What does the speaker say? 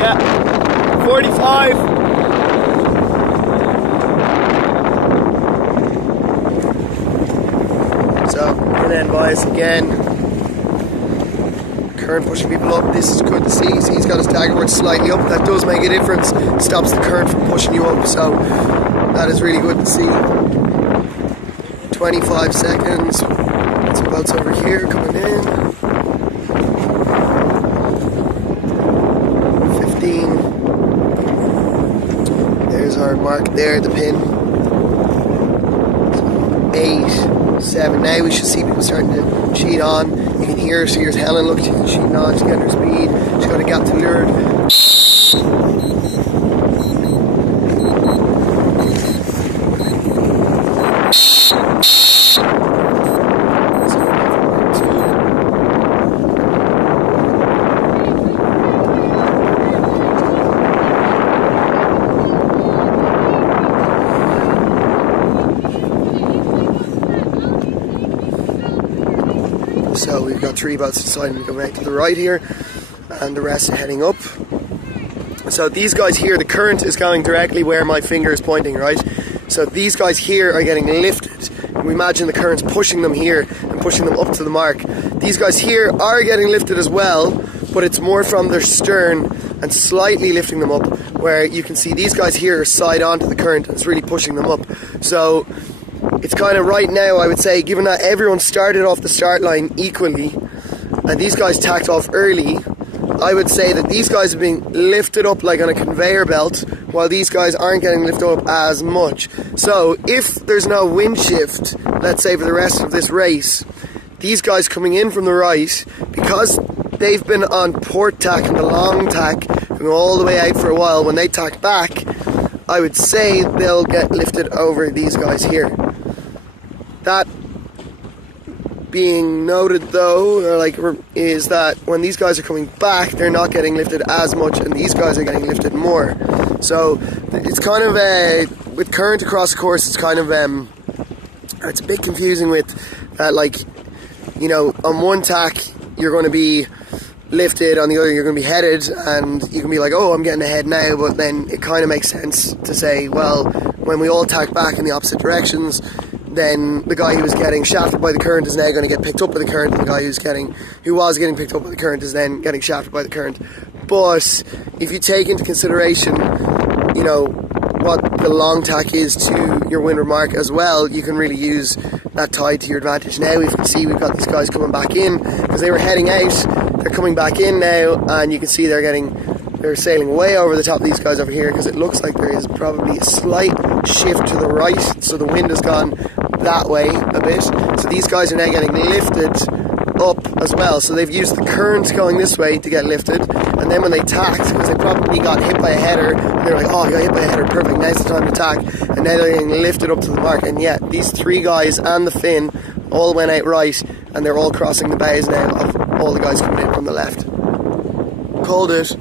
Yeah, 45. So, and then boys again, current pushing people up. This is good to see. See, he's got his dagger board slightly up. That does make a difference. Stops the current from pushing you up. So that is really good to see. 25 seconds. Some boats over here coming in. 15. There's our mark there, the pin. 8, 7. Now we should see people starting to cheat on. You can hear her, so here's Helen. Look, she's cheating on, she's getting her speed. She's got a gap to lure. So we've got 3 boats deciding to go out to the right here, and the rest are heading up. So these guys here, the current is going directly where my finger is pointing, right? So these guys here are getting lifted. And we imagine the current's pushing them here and pushing them up to the mark. These guys here are getting lifted as well, but it's more from their stern and slightly lifting them up, where you can see these guys here are side on to the current and it's really pushing them up. So it's kind of right now, I would say, given that everyone started off the start line equally and these guys tacked off early, I would say that these guys are being lifted up like on a conveyor belt, while these guys aren't getting lifted up as much. So if there's no wind shift, let's say for the rest of this race, these guys coming in from the right, because they've been on port tack and the long tack and all the way out for a while, when they tack back, I would say they'll get lifted over these guys here. That being noted though, is that when these guys are coming back, they're not getting lifted as much and these guys are getting lifted more. So it's kind of with current across the course, it's kind of it's a bit confusing with that, on one tack you're going to be lifted, on the other you're going to be headed, and you can be like, oh, I'm getting ahead now, but then it kind of makes sense to say, well, when we all tack back in the opposite directions, then the guy who was getting shafted by the current is now going to get picked up by the current, and the guy who was getting picked up by the current is then getting shafted by the current. But if you take into consideration, what the long tack is to your windward mark as well, you can really use that tide to your advantage. Now, if you can see, we've got these guys coming back in because they were heading out. They're coming back in now, and you can see they're sailing way over the top of these guys over here, because it looks like there is probably a slight shift to the right, so the wind has gone that way a bit. So these guys are now getting lifted up as well. So they've used the current going this way to get lifted, and then when they tacked, because they probably got hit by a header, and they're like, oh, I got hit by a header, perfect, now's the time to tack, and now they're getting lifted up to the mark. And yet these 3 guys and the fin all went out right, and they're all crossing the bows now of all the guys coming in from the left. Called it.